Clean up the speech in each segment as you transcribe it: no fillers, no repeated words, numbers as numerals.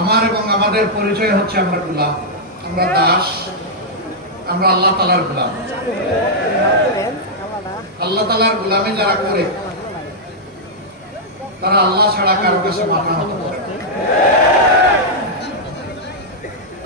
আমার এবং আমাদের পরিচয় হচ্ছে আমরা গোলাম, আমরা দাস, আমরা আল্লাহ তাআলার গোলাম। আল্লাহ তাআলার গোলামি যারা করে তারা আল্লাহ ছাড়া কারো কাছে মাথা নত করে না।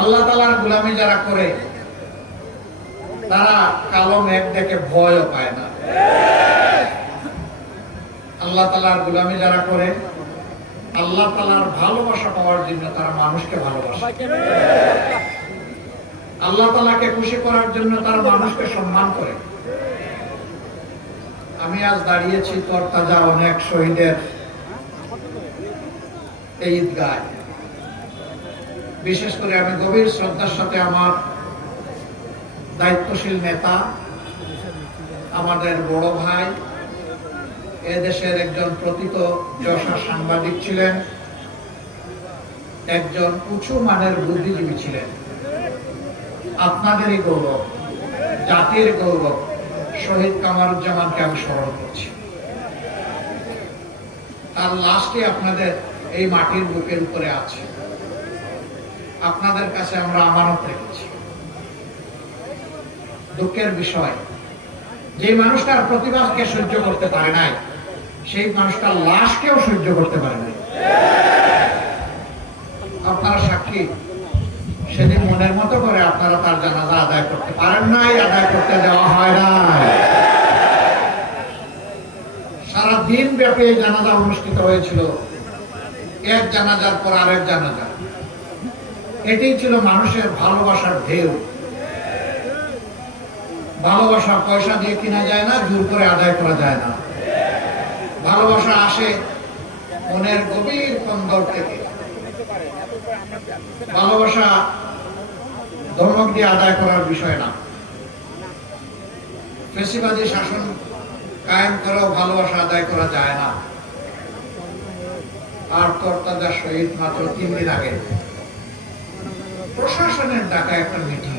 আল্লাহ তাআলার গোলামি যারা করে তারা কালো মেঘ দেখে ভয়ও পায় না। আল্লাহ তাআলার গোলামি যারা করে আল্লাহ তাআলার ভালোবাসা পাওয়ার জন্য তারা মানুষকে ভালোবাসে। আল্লাহ তাআলাকে খুশি করার জন্য তারা মানুষকে সম্মান করে। আমি আজ দাঁড়িয়েছি তরতাজা অনেক শহীদের এই ঈদগায়। বিশেষ করে আমি গভীর শ্রদ্ধার সাথে আমার দায়িত্বশীল নেতা, আমাদের বড় ভাই, এদেশের একজন প্রথিত যশা সাংবাদিক ছিলেন, একজন উঁচু মানের বুদ্ধিজীবী ছিলেন, আপনাদেরই গৌরব, জাতির গৌরব শহীদ কামারুজ্জামানকে আমি স্মরণ করছি। তার লাশটি আপনাদের এই মাটির বুকের উপরে আছে, আপনাদের কাছে আমরা আমানত রেখেছি। দুঃখের বিষয়, যে মানুষটার প্রতিবাদকে সহ্য করতে পারে নাই সেই মানুষটার লাশকেও সহ্য করতে পারে নাই। আপনারা সাক্ষী, সেদিন মনের মতো করে আপনারা তার জানাজা আদায় করতে পারেন নাই, আদায় করতে দেওয়া হয় নাই। সারা দিন ব্যাপী এই জানাজা অনুষ্ঠিত হয়েছিল, এক জানাজার পর আরেক জানাজা। এটি ছিল মানুষের ভালোবাসার ঢেউ। ভালোবাসা পয়সা দিয়ে কিনা যায় না, জোর করে আদায় করা যায় না। ভালোবাসা আসে মনের গভীর কন্দর থেকে। ভালোবাসা ধমক দিয়ে আদায় করার বিষয় না। ফ্যাসিবাদী শাসন কায়েম করেও ভালোবাসা আদায় করা যায় না। আর তরতাজা শহীদ মাত্র 3 দিন আগে প্রশাসনের ডাকা একটা মিটিং,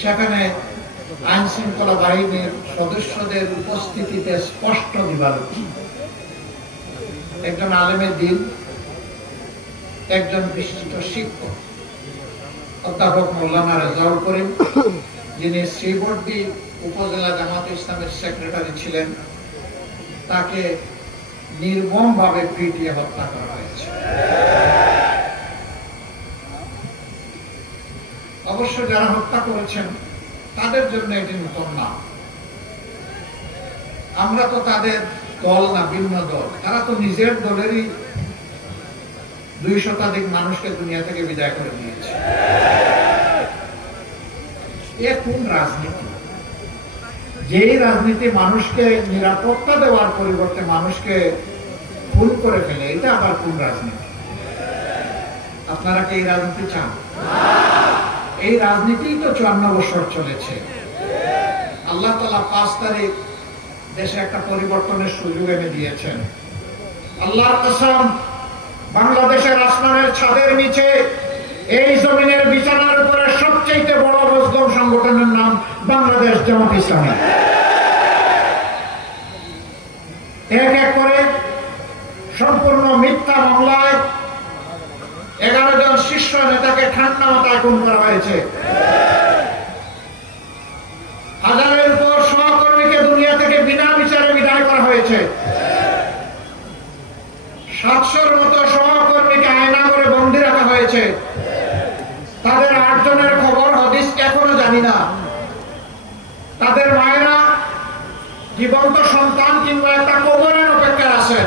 সেখানে আইন শৃঙ্খলা বাহিনীর সদস্যদের উপস্থিতিতে স্পষ্ট দিবালোচনা। একজন আলেমের দিন, একজন বিশিষ্ট শিক্ষক অধ্যাপক মৌলানা রেজাউল করিম, যিনি শ্রীবর্দী উপজেলা জামাতে ইসলামের সেক্রেটারি ছিলেন, তাকে নির্মমভাবে পিটিয়ে হত্যা করা হয়েছে। অবশ্য যারা হত্যা করেছেন তাদের জন্য এটি নতুন না। আমরা তো তাদের দল না, ভিন্ন দল। তারা তো নিজের দলেরই 2 শতাধিক মানুষকে দুনিয়া থেকে বিদায় করে দিয়েছে। এ কোন রাজনীতি? যেই রাজনীতি মানুষকে নিরাপত্তা দেওয়ার পরিবর্তে মানুষকে খুন করে ফেলে, এটা আবার কোন রাজনীতি? আপনারা কি এই রাজনীতি চান? এই রাজনীতি তো 54 বছর চলেছে। আল্লাহ তাআলা 5 তারিখ দেশে একটা পরিবর্তনের সুযোগ এনে দিয়েছেন। আল্লাহর কসম, বাংলাদেশের আসমানের ছাদের নিচে এই জমিনের বিছানার উপরে সবচেয়ে বড় মজলুম সংগঠনের নাম বাংলাদেশ জামাত ইসলামী। এক এক করে সম্পূর্ণ মিথ্যা মামলায় 11 জন শীর্ষ নেতাকে ঠান্ডা মাথায় খুন করা হয়েছে। হাজারের উপর সহকর্মীকে দুনিয়া থেকে বিনা বিচারে বিদায় করা হয়েছে। 700-র মতো সহকর্মীকে আয়না করে বন্দী রাখা হয়েছে। তাদের 8 জনের খবর হদিস এখনো জানি না। তাদের মায়েরা জীবন্ত সন্তান কিংবা একটা কবরের অপেক্ষায় আছেন।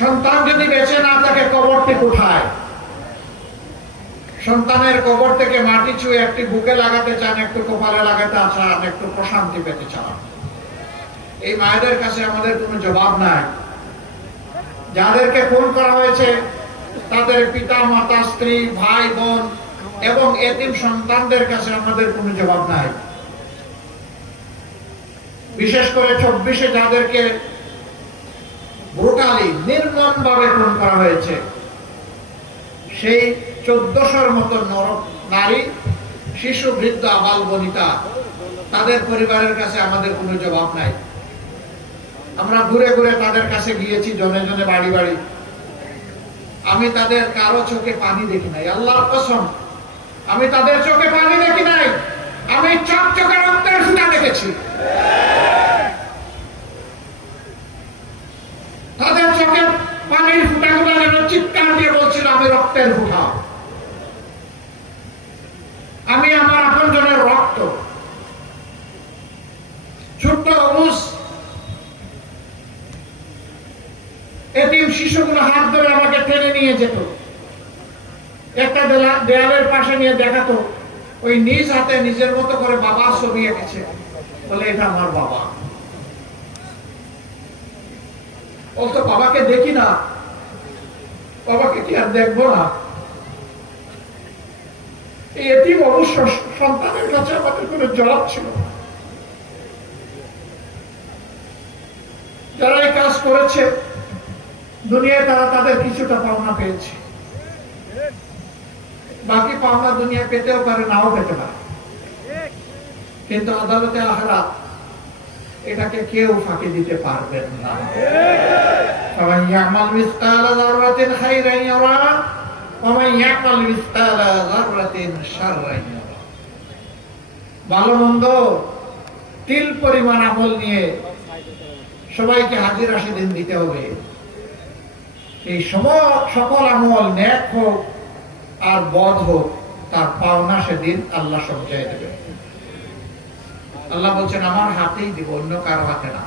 সন্তান যদি বেঁচে না থাকে, কবরটি কোথায়? সন্তানের কবর থেকে মাটি ছুঁয়ে একটি বুকে লাগাতে চান, একটু কপালে লাগাতে চান, একটু প্রশান্তি পেতে চান। এই মায়েদের কাছে আমাদের কোনো জবাব নাই। যাদেরকে খুন করা হয়েছে তাদের পিতা মাতা, স্ত্রী, ভাই বোন এবং এতিম সন্তানদের কাছে আমাদের কোনো জবাব নাই। বিশেষ করে 24-এ যাদেরকে ব্রুটালি, নির্মমভাবে খুন করা হয়েছে, সেই 1400-র মতো নারী, শিশু, বৃদ্ধ, আবাল বনিতা, তাদের পরিবারের কাছে আমাদের কোনো জবাব নাই। আমরা ঘুরে ঘুরে তাদের কাছে গিয়েছি, জনে জনে, বাড়ি বাড়ি। আমি তাদের কারো চোখে পানি দেখি নাই, আল্লাহর কসম আমি তাদের চোখে পানি দেখি নাই, আমি চকচকে রক্তের ফোঁটা দেখেছি। তাদের চোখে পানির ফোঁটাগুলো যেন চিৎকার দিয়ে বলছিল আমি রক্তের ফোঁটা, আমি আমার আপনজনের রক্ত। ছোট্ট অবুজ এতিম শিশুগুলো হাত ধরে আমাকে টেনে নিয়ে যেত, একটা দেয়ালের পাশে নিয়ে দেখাতো, ওই নিজ হাতে নিজের মতো করে বাবার ছবি এঁকেছে, বলে এটা আমার বাবা। বলতো বাবাকে দেখি না, বাবাকে কি আর দেখবো না? এই এতিম অবশ্য সন্তানের কাছে আমাদের কোনো জবাব ছিল না। যারা এই কাজ করেছে দুনিয়ায় তারা তাদের কিছুটা পাওনা পেয়েছে, বাকি পাওনা দুনিয়া পেতেও পারে, নাও পেতে পারে, কিন্তু আদালতে আখিরাত এটাকে কেউ ফাঁকি দিতে পারবেন না। ফামান ইয়ামাল মিসকালা যাররাতিন খায়রান ইয়ারা ওয়া মান ইয়ামাল মিসকালা যাররাতিন শাররান ইয়ারা। ভালো মন্দ তিল পরিমাণ আমল নিয়ে সবাইকে হাজিরা সেদিন দিতে হবে। এই সকল আমল নেক হোক আর বদ হোক, তার পাওনা সেদিন আল্লাহ সমঝাই দেবে। আল্লাহ বলছেন আমার হাতেই দিব, অন্য কারো হাতে না।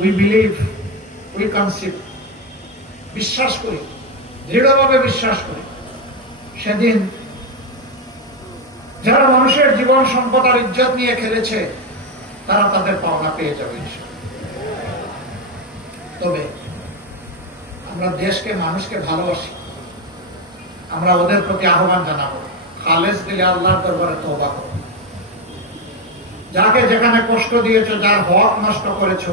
উই বিলিভ, উই কনসিভ, বিশ্বাস করি, দৃঢ়ভাবে বিশ্বাস করি সেদিন যারা মানুষের জীবন সম্পদ আর ইজ্জত নিয়ে খেলেছে তারা তাদের পাওনা পেয়ে যাবে। তবে আমরা দেশকে, মানুষকে ভালোবাসি, আমরা ওদের প্রতি আহ্বান জানাবো, খালেস দিলে আল্লাহর দরবারে তওবা করো। যাকে যেখানে কষ্ট দিয়েছো, যার হক নষ্ট করেছো,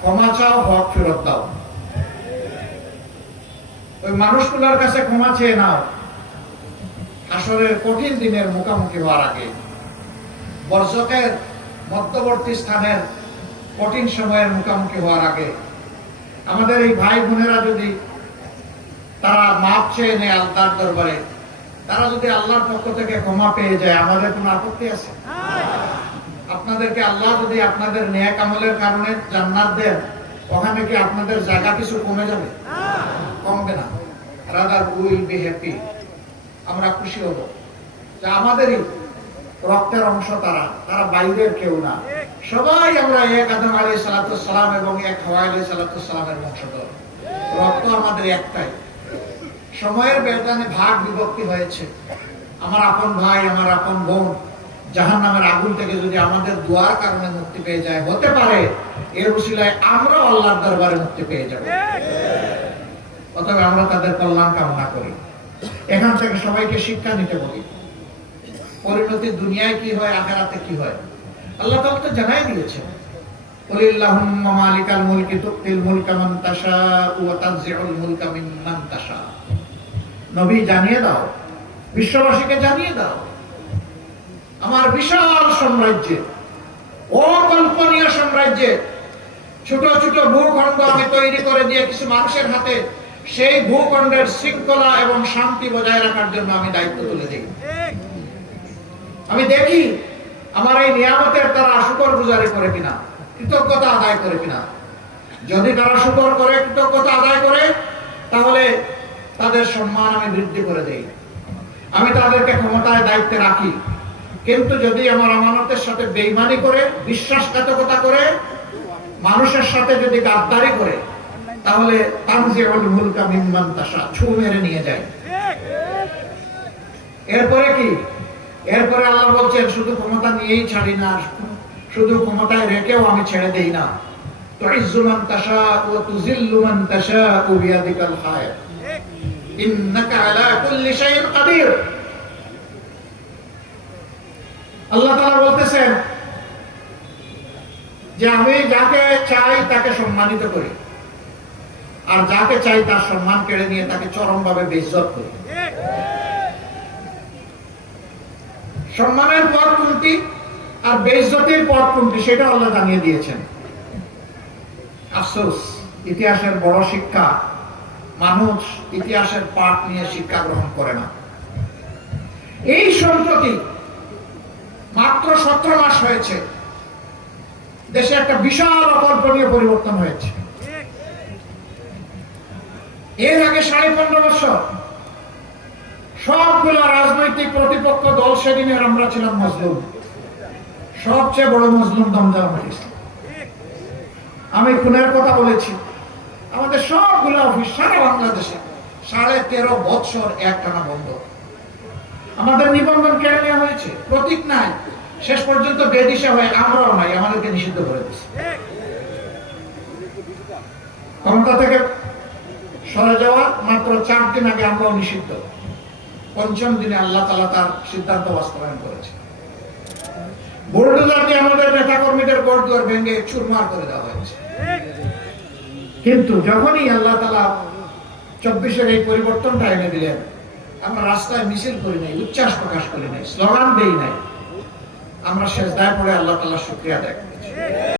ক্ষমা চাও, হক ফেরত দাও। ওই মানুষগুলোর কাছে ক্ষমা চেয়ে নাও। হাসরের কঠিন দিনের মুখোমুখি হওয়ার আগে, বর্ষকের মধ্যবর্তী স্থানের কঠিন সময়ের মুখোমুখি হওয়ার আগে আমাদের এই ভাই বোনেরা যদি তারা মাপ চেয়ে নেয় আল্লাহর দরবারে, তারা যদি আল্লাহর পক্ষ থেকে ক্ষমা পেয়ে যায়, আমাদের কোনো আপত্তি আছে? আপনাদেরকে আল্লাহ যদি আপনাদের নেক আমলের কারণে জান্নাত দেন, ওখানে কি আপনাদের জায়গা কিছু কমে যাবে? কমবে না। রাদার উইল বি হ্যাপি, আমরা খুশি হব যে আমাদেরই রক্তের অংশ, তারা বাইরের কেউ না। সবাই আমরা এক আদম আলাইহিস সালাতু সালাম এবং এক হাওয়া আলাইহিস সালাতু সালামের বংশধর। রক্ত আমাদের একটাই। সময়ের ব্যবধানে ভাগ বিভক্তি হয়েছে। আমার আপন ভাই, আমার আপন বোন জাহান্নামের আগুন থেকে যদি আমাদের দোয়ার কারণে মুক্তি পেয়ে যায়, হতে পারে এর উসিলায় আমরা আল্লাহর দরবারে মুক্তি পেয়ে যাব। অতএব আমরা তাদের কল্যাণ কামনা করি। এখান থেকে সবাইকে শিক্ষা নিতে বলি, পরিণতি দুনিয়ায় কি হয়, আখিরাতে কি হয়। আল্লাহ তাআলা তো জানাই দিয়েছেন, কুলিল্লাহুম্মা মালিকাল মুলকি তুতিল মুলকা মান তাশাউ ওয়া তানজিউল মুলকা মিম্মান তাশা। নবী জানিয়ে দাও, বিশ্ববাসীকে জানিয়ে দাও, আমার বিশাল সাম্রাজ্যে, অকল্পনীয় সাম্রাজ্যে ছোট ছোট ভূখণ্ড আমি তৈরি করে দিয়ে কিছু মানুষের হাতে সেই ভূখণ্ডের শৃঙ্খলা এবং শান্তি বজায় রাখার জন্য আমি দায়িত্ব তুলে দিই। আমি দেখি আমার এই নিয়ামতের তারা শুকর গুজারি করে কিনা, কৃতজ্ঞতা আদায় করে কিনা। যদি তারা শুকর করে, কৃতজ্ঞতা আদায় করে, তাহলে তাদের সম্মান আমি বৃদ্ধি করে দেই, আমি তাদেরকে ক্ষমতায় দায়িত্বে রাখি। কিন্তু যদি আমার আমানতের সাথে বেঈমানি করে, বিশ্বাসঘাতকতা করে, মানুষের সাথে যদি গাদ্দারি করে, তাহলে তানজিউল মুলকা মিম্মান তাশা, ছু মেরে নিয়ে যায়। এরপরে কি? এরপরে আল্লাহ বলছেন শুধু ক্ষমতা নিয়েই ছাড়ি না, শুধু ক্ষমতায় রেখেও আমি ছেড়ে দেই না। তুইজ্জু মান তাশা ওয়া তুযিল্লু মান তাশা বিয়াদিকাল খায়র ইন্নাকা আলা কুল্লি শাইইন কাদির। আল্লাহ তাআলা বলতেছেন যে আমি যাকে চাই তাকে সম্মানিত করি, আর যাকে চাই তার সম্মান কেড়ে নিয়ে তাকে চরমভাবে বেইজ্জত করি। সম্মানের পথ কোনটি আর বেইজ্জতের পথ কোনটি সেটা আল্লাহ জানিয়ে দিয়েছেন। আফসোস, ইতিহাসের বড় শিক্ষা, মানুষ ইতিহাসের পাঠ নিয়ে শিক্ষা গ্রহণ করে না। এই সম্প্রতি মাত্র 17 মাস হয়েছে দেশে একটা বিশাল অকল্পনীয় পরিবর্তন হয়েছে। এর আগে 15.5 বছর সবগুলো রাজনৈতিক প্রতিপক্ষ দল সেদিনের আমরা ছিলাম মজলুম। সবচেয়ে বড় মজলুম জামাত ইসলাম। আমি খুনের কথা বলেছি, আমাদের সবগুলো অফিস সারা বাংলাদেশে 13.5 বছর একটানা বন্ধ। আমাদের নিবন্ধন কেড়ে নেওয়া হয়েছে, প্রতীক নাই, শেষ পর্যন্ত বেদিশা হয়ে আমরাও নাই, আমাদেরকে নিষিদ্ধ করে দিচ্ছে। ক্ষমতা থেকে সরে যাওয়া মাত্র 4 দিন আগে আমরাও নিষিদ্ধ। 5ম দিনে আল্লাহ তাআলা তার সিদ্ধান্ত বাস্তবায়ন করেছে। বুলডোজার দিয়ে আমাদের নেতা কর্মীদের ঘরদুয়ার ভেঙে চুরমার করে দেওয়া হয়েছে। কিন্তু যখনই আল্লাহ তাআলা 24-এর এই পরিবর্তনটা এনে দিলেন, আমরা রাস্তায় মিছিল করি নাই, উচ্ছ্বাস প্রকাশ করি নাই, স্লোগান দেই নাই, আমরা সেজদায় পড়ে আল্লাহ তাআলার শুকরিয়া আদায় করেছি।